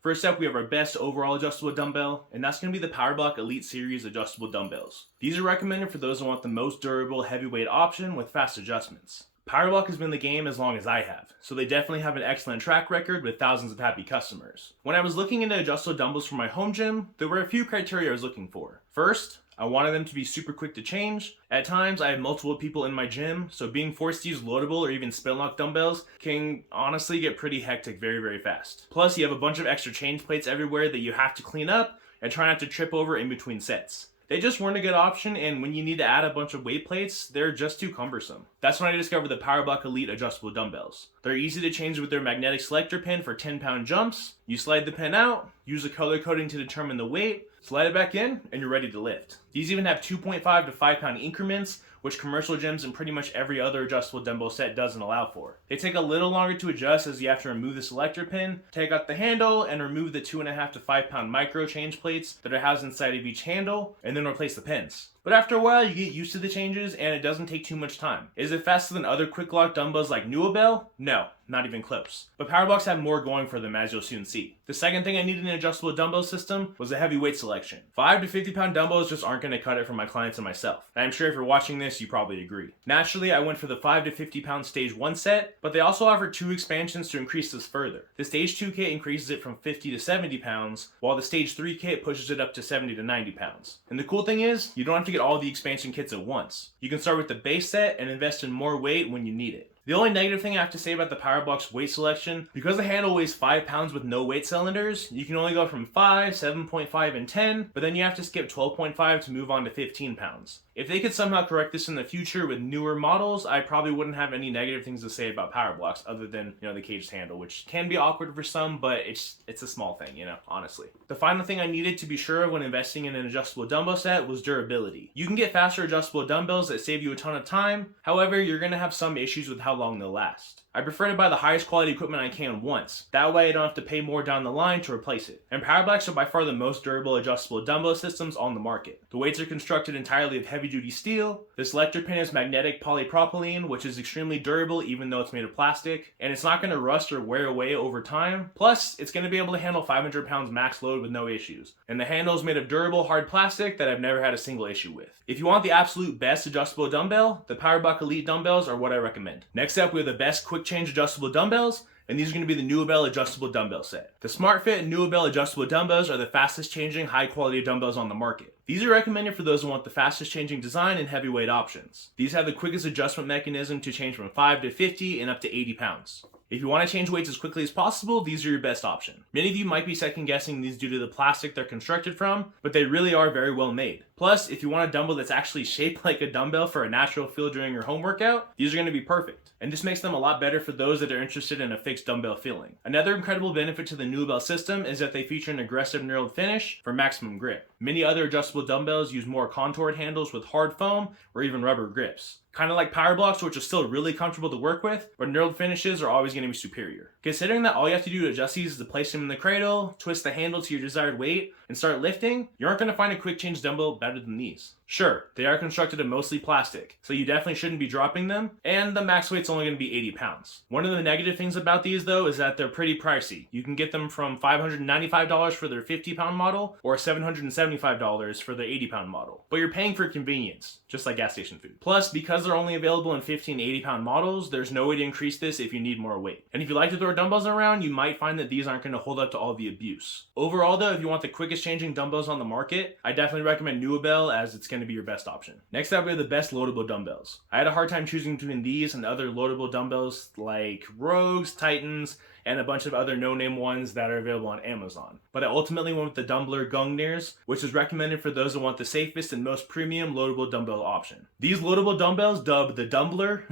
First up, we have our best overall adjustable dumbbell, and that's going to be the PowerBlock Elite Series adjustable dumbbells. These are recommended for those who want the most durable heavyweight option with fast adjustments. PowerBlock has been in the game as long as I have, so they definitely have an excellent track record with thousands of happy customers. When I was looking into adjustable dumbbells for my home gym, there were a few criteria I was looking for. First, I wanted them to be super quick to change. At times, I have multiple people in my gym, so being forced to use loadable or even spin lock dumbbells can honestly get pretty hectic very fast. Plus, you have a bunch of extra change plates everywhere that you have to clean up and try not to trip over in between sets. They just weren't a good option, and when you need to add a bunch of weight plates, they're just too cumbersome. That's when I discovered the PowerBlock Elite adjustable dumbbells. They're easy to change with their magnetic selector pin for 10-pound jumps. You slide the pin out, use a color coding to determine the weight, slide it back in, and you're ready to lift. These even have 2.5 to 5 pound increments, which commercial gyms and pretty much every other adjustable dumbbell set doesn't allow for. They take a little longer to adjust as you have to remove the selector pin, take out the handle, and remove the 2.5 to 5 pound micro change plates that are housed inside of each handle, and then replace the pins. But after a while, you get used to the changes, and it doesn't take too much time. Is it faster than other quick lock dumbbells like Dumbbell? No, not even close. But PowerBlocks have more going for them, as you'll soon see. The second thing I needed in an adjustable dumbbell system was a heavyweight selection. 5 to 50 pound dumbbells just aren't going to cut it for my clients and myself. And I'm sure if you're watching this, you probably agree. Naturally, I went for the 5 to 50 pound stage 1 set, but they also offer 2 expansions to increase this further. The stage 2 kit increases it from 50 to 70 pounds, while the stage 3 kit pushes it up to 70 to 90 pounds. And the cool thing is, you don't have to get all the expansion kits at once. You can start with the base set and invest in more weight when you need it. The only negative thing I have to say about the PowerBlock's weight selection, because the handle weighs 5 pounds with no weight cylinders, you can only go from 5, 7.5, and 10, but then you have to skip 12.5 to move on to 15 pounds. If they could somehow correct this in the future with newer models, I probably wouldn't have any negative things to say about PowerBlocks other than, the caged handle, which can be awkward for some, but it's a small thing, honestly. The final thing I needed to be sure of when investing in an adjustable dumbbell set was durability. You can get faster adjustable dumbbells that save you a ton of time, however, you're going to have some issues with how long they'll last. I prefer to buy the highest quality equipment I can once. That way I don't have to pay more down the line to replace it. And PowerBlocks are by far the most durable adjustable dumbbell systems on the market. The weights are constructed entirely of heavy duty steel. The selector pin is magnetic polypropylene, which is extremely durable even though it's made of plastic. And it's not going to rust or wear away over time. Plus, it's going to be able to handle 500 pounds max load with no issues. And the handle is made of durable hard plastic that I've never had a single issue with. If you want the absolute best adjustable dumbbell, the PowerBlock Elite dumbbells are what I recommend. Next up, we have the best quick change adjustable dumbbells, and these are going to be the Dumbbell adjustable dumbbell set. The SmartFit and Dumbbell adjustable dumbbells are the fastest changing high quality dumbbells on the market. These are recommended for those who want the fastest changing design and heavyweight options. These have the quickest adjustment mechanism to change from 5 to 50 and up to 80 pounds. If you want to change weights as quickly as possible, these are your best option. Many of you might be second guessing these due to the plastic they're constructed from, but they really are very well made. Plus, if you want a dumbbell that's actually shaped like a dumbbell for a natural feel during your home workout, these are going to be perfect. And this makes them a lot better for those that are interested in a fixed dumbbell feeling. Another incredible benefit to the Dumbbell system is that they feature an aggressive knurled finish for maximum grip. Many other adjustable dumbbells use more contoured handles with hard foam or even rubber grips. Kind of like PowerBlocks, which are still really comfortable to work with, but knurled finishes are always going to be superior. Considering that all you have to do to adjust these is to place them in the cradle, twist the handle to your desired weight, and start lifting, you aren't going to find a quick change dumbbell better than these. Sure, they are constructed of mostly plastic, so you definitely shouldn't be dropping them, and the max weight's only going to be 80 pounds. One of the negative things about these though is that they're pretty pricey. You can get them from $595 for their 50-pound model, or $775 for the 80-pound model. But you're paying for convenience, just like gas station food. Plus, because they're only available in 50 and 80-pound models, there's no way to increase this if you need more weight. And if you like to throw dumbbells around, you might find that these aren't going to hold up to all the abuse. Overall though, if you want the quickest changing dumbbells on the market, I definitely recommend Dumbbell as it's going to be your best option. Next up, we have the best loadable dumbbells. I had a hard time choosing between these and other loadable dumbbells like Rogues, Titans, and a bunch of other no-name ones that are available on Amazon. But I ultimately went with the Dumbler Gungnir's, which is recommended for those who want the safest and most premium loadable dumbbell option. These loadable dumbbells, dubbed the Dumbler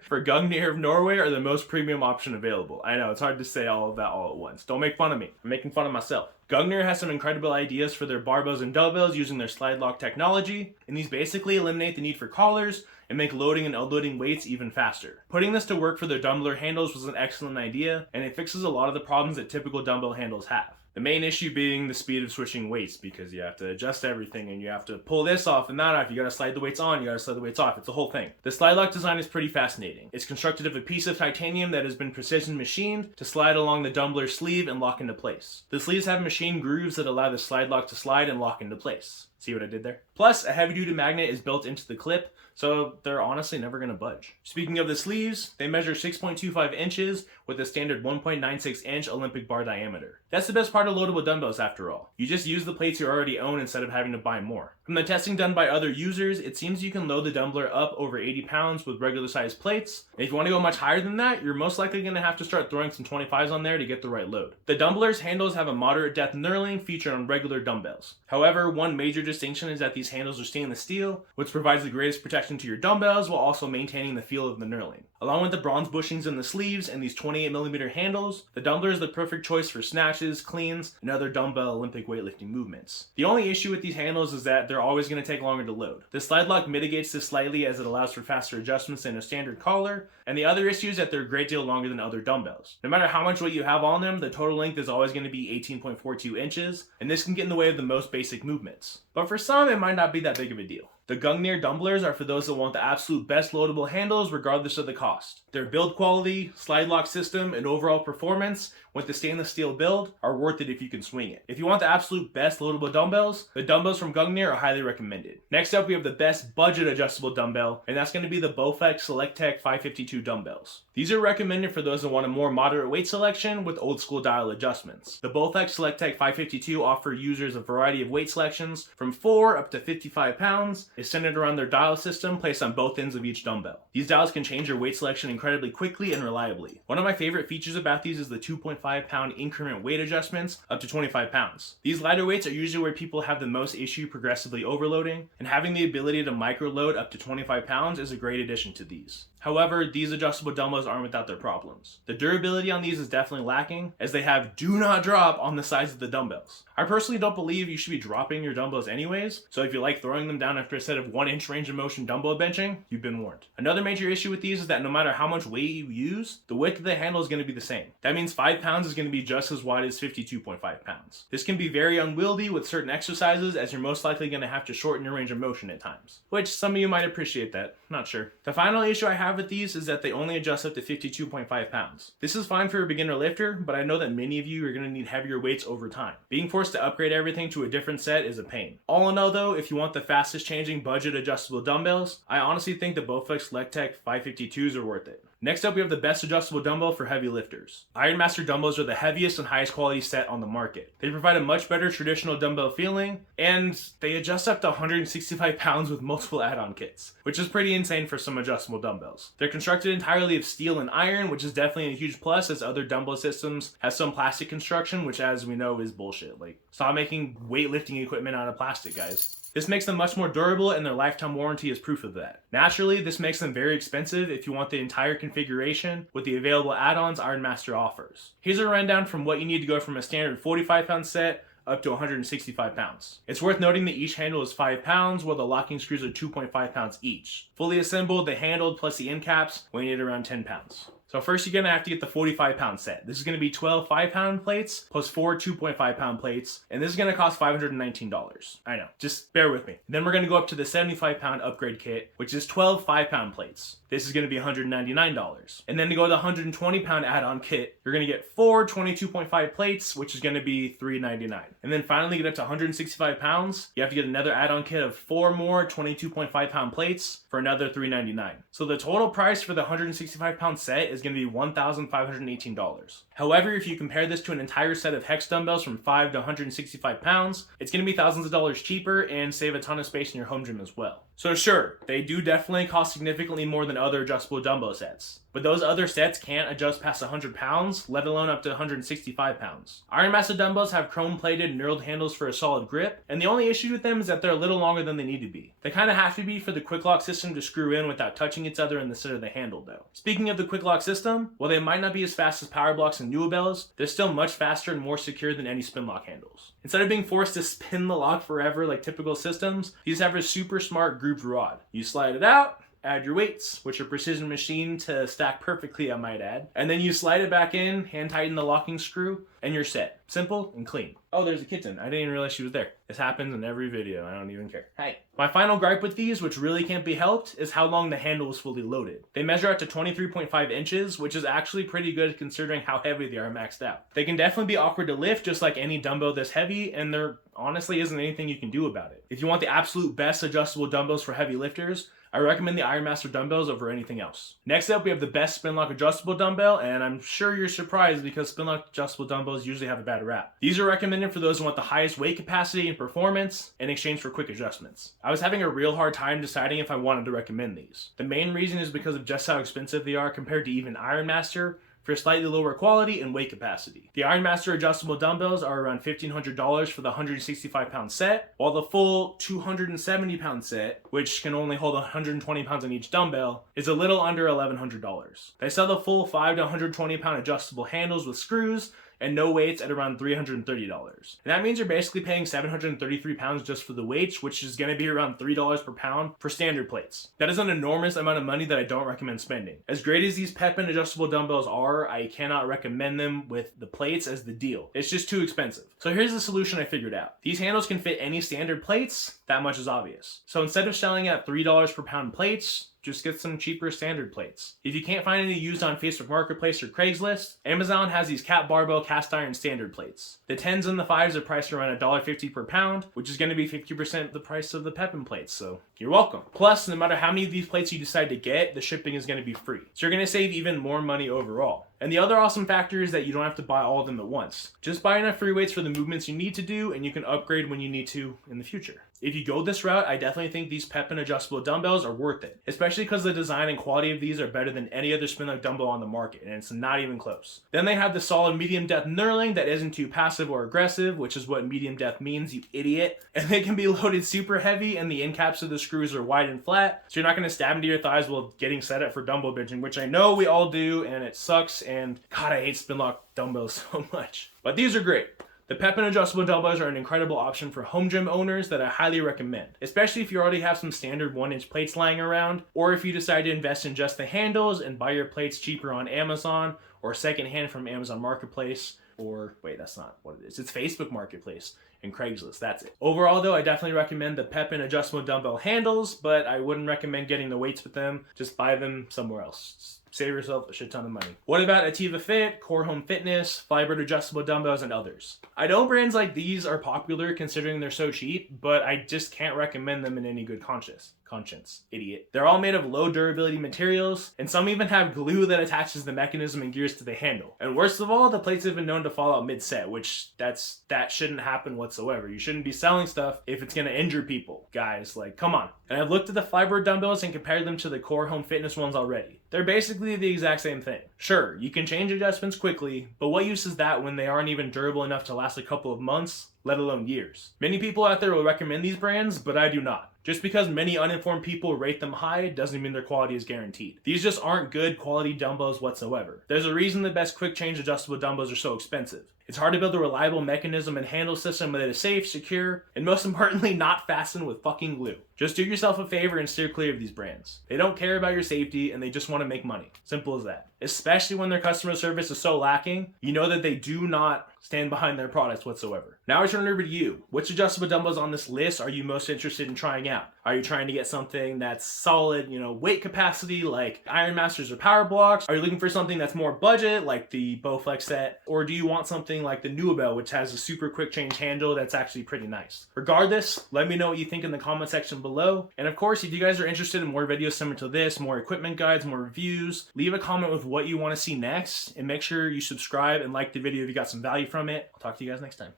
for Gungnir of Norway, are the most premium option available. I know, it's hard to say all of that all at once. Don't make fun of me. I'm making fun of myself. Gungnir has some incredible ideas for their barbells and dumbbells using their slide lock technology, and these basically eliminate the need for collars and make loading and unloading weights even faster. Putting this to work for their Dumbler handles was an excellent idea, and it fixes a lot of the problems that typical dumbbell handles have. The main issue being the speed of switching weights, because you have to adjust everything and you have to pull this off and that off. You gotta slide the weights on, you gotta slide the weights off. It's a whole thing. The slide lock design is pretty fascinating. It's constructed of a piece of titanium that has been precision machined to slide along the Dumbbeller's sleeve and lock into place. The sleeves have machined grooves that allow the slide lock to slide and lock into place. See what I did there? Plus, a heavy-duty magnet is built into the clip, so they're honestly never going to budge. Speaking of the sleeves, they measure 6.25 inches with a standard 1.96 inch Olympic bar diameter. That's the best part of loadable dumbbells after all. You just use the plates you already own instead of having to buy more. From the testing done by other users, it seems you can load the Dumbler up over 80 pounds with regular sized plates. And if you want to go much higher than that, you're most likely going to have to start throwing some 25s on there to get the right load. The Dumbler's handles have a moderate depth knurling featured on regular dumbbells. However, one major distinction is that these handles are stainless steel, which provides the greatest protection to your dumbbells while also maintaining the feel of the knurling. Along with the bronze bushings in the sleeves and these 28mm handles, the Dumbler is the perfect choice for snatches, cleans, and other dumbbell Olympic weightlifting movements. The only issue with these handles is that they're always going to take longer to load. The slide lock mitigates this slightly as it allows for faster adjustments than a standard collar, and the other issue is that they're a great deal longer than other dumbbells. No matter how much weight you have on them, the total length is always going to be 18.42 inches, and this can get in the way of the most basic movements. But for some, it might not be that big of a deal. The Gungnir Dumblers are for those that want the absolute best loadable handles regardless of the cost. Their build quality, slide lock system, and overall performance with the stainless steel build are worth it if you can swing it. If you want the absolute best loadable dumbbells, the dumbbells from Gungnir are highly recommended. Next up, we have the best budget adjustable dumbbell, and that's going to be the Bowflex SelectTech 552 dumbbells. These are recommended for those that want a more moderate weight selection with old school dial adjustments. The Bowflex SelectTech 552 offer users a variety of weight selections from 4 up to 55 pounds, is centered around their dial system placed on both ends of each dumbbell. These dials can change your weight selection incredibly quickly and reliably. One of my favorite features about these is the 2.5 pound increment weight adjustments up to 25 pounds. These lighter weights are usually where people have the most issue progressively overloading, and having the ability to micro load up to 25 pounds is a great addition to these. However, these adjustable dumbbells aren't without their problems. The durability on these is definitely lacking, as they have do not drop on the sides of the dumbbells. I personally don't believe you should be dropping your dumbbells anyways, so if you like throwing them down after a set of 1-inch range of motion dumbbell benching, you've been warned. Another major issue with these is that no matter how much weight you use, the width of the handle is going to be the same. That means 5 pounds is going to be just as wide as 52.5 pounds. This can be very unwieldy with certain exercises, as you're most likely going to have to shorten your range of motion at times, which some of you might appreciate that, not sure. The final issue I have with these is that they only adjust up to 52.5 pounds. This is fine for a beginner lifter, but I know that many of you are going to need heavier weights over time. Being forced to upgrade everything to a different set is a pain. All in all though, if you want the fastest changing budget adjustable dumbbells, I honestly think the Bowflex SelectTech 552s are worth it. Next up, we have the best adjustable dumbbell for heavy lifters. Ironmaster dumbbells are the heaviest and highest quality set on the market. They provide a much better traditional dumbbell feeling, and they adjust up to 165 pounds with multiple add-on kits, which is pretty insane for some adjustable dumbbells. They're constructed entirely of steel and iron, which is definitely a huge plus, as other dumbbell systems have some plastic construction, which as we know is bullshit. Like, stop making weightlifting equipment out of plastic, guys. This makes them much more durable, and their lifetime warranty is proof of that. Naturally, this makes them very expensive if you want the entire configuration with the available add-ons Ironmaster offers. Here's a rundown from what you need to go from a standard 45-pound set up to 165 pounds. It's worth noting that each handle is 5 pounds, while the locking screws are 2.5 pounds each. Fully assembled, the handle plus the end caps weighing at around 10 pounds. So first you're going to have to get the 45-pound set. This is going to be 12 5-pound plates plus 4 2.5-pound plates, and this is going to cost $519. I know, just bear with me. Then we're going to go up to the 75-pound upgrade kit, which is 12 5-pound plates. This is going to be $199. And then to go to the 120-pound add-on kit, you're going to get 4 22.5 plates, which is going to be $399. And then finally get up to 165 pounds, you have to get another add-on kit of 4 more 22.5-pound plates for another $399. So the total price for the 165-pound set is going to be $1,518. However, if you compare this to an entire set of hex dumbbells from 5 to 165 pounds, it's going to be thousands of dollars cheaper and save a ton of space in your home gym as well. So sure, they do definitely cost significantly more than other adjustable dumbbell sets, but those other sets can't adjust past 100 pounds, let alone up to 165 pounds. Ironmaster dumbbells have chrome-plated knurled handles for a solid grip, and the only issue with them is that they're a little longer than they need to be. They kind of have to be for the quick lock system to screw in without touching each other in the center of the handle though. Speaking of the quick lock system, while they might not be as fast as power blocks and Dumbbells, they're still much faster and more secure than any spin lock handles. Instead of being forced to spin the lock forever like typical systems, these have a super smart grooved rod. You slide it out, add your weights, which are precision machined to stack perfectly, I might add. And then you slide it back in, hand tighten the locking screw, and you're set. Simple and clean. Oh, there's a kitten. I didn't even realize she was there. This happens in every video. I don't even care. Hi. My final gripe with these, which really can't be helped, is how long the handle is fully loaded. They measure out to 23.5 inches, which is actually pretty good considering how heavy they are maxed out. They can definitely be awkward to lift, just like any dumbbell this heavy, and there honestly isn't anything you can do about it. If you want the absolute best adjustable dumbbells for heavy lifters, I recommend the Ironmaster dumbbells over anything else. Next up, we have the best Spinlock adjustable dumbbell, and I'm sure you're surprised because Spinlock adjustable dumbbells usually have a bad rap. These are recommended for those who want the highest weight capacity and performance in exchange for quick adjustments. I was having a real hard time deciding if I wanted to recommend these. The main reason is because of just how expensive they are compared to even Ironmaster, for slightly lower quality and weight capacity. The Ironmaster adjustable dumbbells are around $1,500 for the 165-pound set, while the full 270-pound set, which can only hold 120 pounds on each dumbbell, is a little under $1,100. They sell the full 5 to 120-pound adjustable handles with screws and no weights at around $330. And that means you're basically paying 733 pounds just for the weights, which is going to be around $3 per pound for standard plates. That is an enormous amount of money that I don't recommend spending. As great as these Pepin adjustable dumbbells are, I cannot recommend them with the plates as the deal. It's just too expensive. So here's the solution I figured out. These handles can fit any standard plates, that much is obvious. So instead of selling at $3 per pound plates, just get some cheaper standard plates. If you can't find any used on Facebook Marketplace or Craigslist, Amazon has these Cat Barbell cast iron standard plates. The 10s and the 5s are priced around $1.50 per pound, which is going to be 50% the price of the Pepin plates, so you're welcome. Plus, no matter how many of these plates you decide to get, the shipping is going to be free. So you're going to save even more money overall. And the other awesome factor is that you don't have to buy all of them at once. Just buy enough free weights for the movements you need to do, and you can upgrade when you need to in the future. If you go this route, I definitely think these Pepin adjustable dumbbells are worth it, especially because the design and quality of these are better than any other Spinlock dumbbell on the market, and it's not even close. Then they have the solid medium depth knurling that isn't too passive or aggressive, which is what medium depth means, you idiot. And they can be loaded super heavy, and the end caps of the screws are wide and flat, so you're not going to stab into your thighs while getting set up for dumbbell benching, which I know we all do, and it sucks, and God, I hate Spinlock dumbbells so much. But these are great. The Pepin adjustable dumbbells are an incredible option for home gym owners that I highly recommend, especially if you already have some standard 1-inch plates lying around, or if you decide to invest in just the handles and buy your plates cheaper on Amazon or secondhand from Amazon Marketplace, or wait, that's not what it is. It's Facebook Marketplace and Craigslist, that's it. Overall though, I definitely recommend the Pepin adjustable dumbbell handles, but I wouldn't recommend getting the weights with them. Just buy them somewhere else. Save yourself a shit ton of money. What about Ativa Fit, Core Home Fitness, Flybird adjustable dumbbells, and others? I know brands like these are popular considering they're so cheap, but I just can't recommend them in any good conscience, idiot. They're all made of low durability materials, and some even have glue that attaches the mechanism and gears to the handle. And worst of all, the plates have been known to fall out mid-set, which that shouldn't happen whatsoever. You shouldn't be selling stuff if it's gonna injure people, guys, like, come on. And I've looked at the Flybird dumbbells and compared them to the Core Home Fitness ones already. They're basically the exact same thing. Sure, you can change adjustments quickly, but what use is that when they aren't even durable enough to last a couple of months, let alone years? Many people out there will recommend these brands, but I do not. Just because many uninformed people rate them high doesn't mean their quality is guaranteed. These just aren't good quality dumbbells whatsoever. There's a reason the best quick change adjustable dumbbells are so expensive. It's hard to build a reliable mechanism and handle system that is safe, secure, and most importantly, not fastened with fucking glue. Just do yourself a favor and steer clear of these brands. They don't care about your safety and they just want to make money. Simple as that. Especially when their customer service is so lacking, you know that they do not stand behind their products whatsoever. Now I turn it over to you. Which adjustable dumbbells on this list are you most interested in trying out? Are you trying to get something that's solid, weight capacity like Ironmasters or Power Blocks? Are you looking for something that's more budget like the Bowflex set? Or do you want something like the Nuabel, which has a super quick change handle that's actually pretty nice? Regardless, let me know what you think in the comment section below. And of course, if you guys are interested in more videos similar to this, more equipment guides, more reviews, leave a comment with what you want to see next, and make sure you subscribe and like the video if you got some value from it. I'll talk to you guys next time.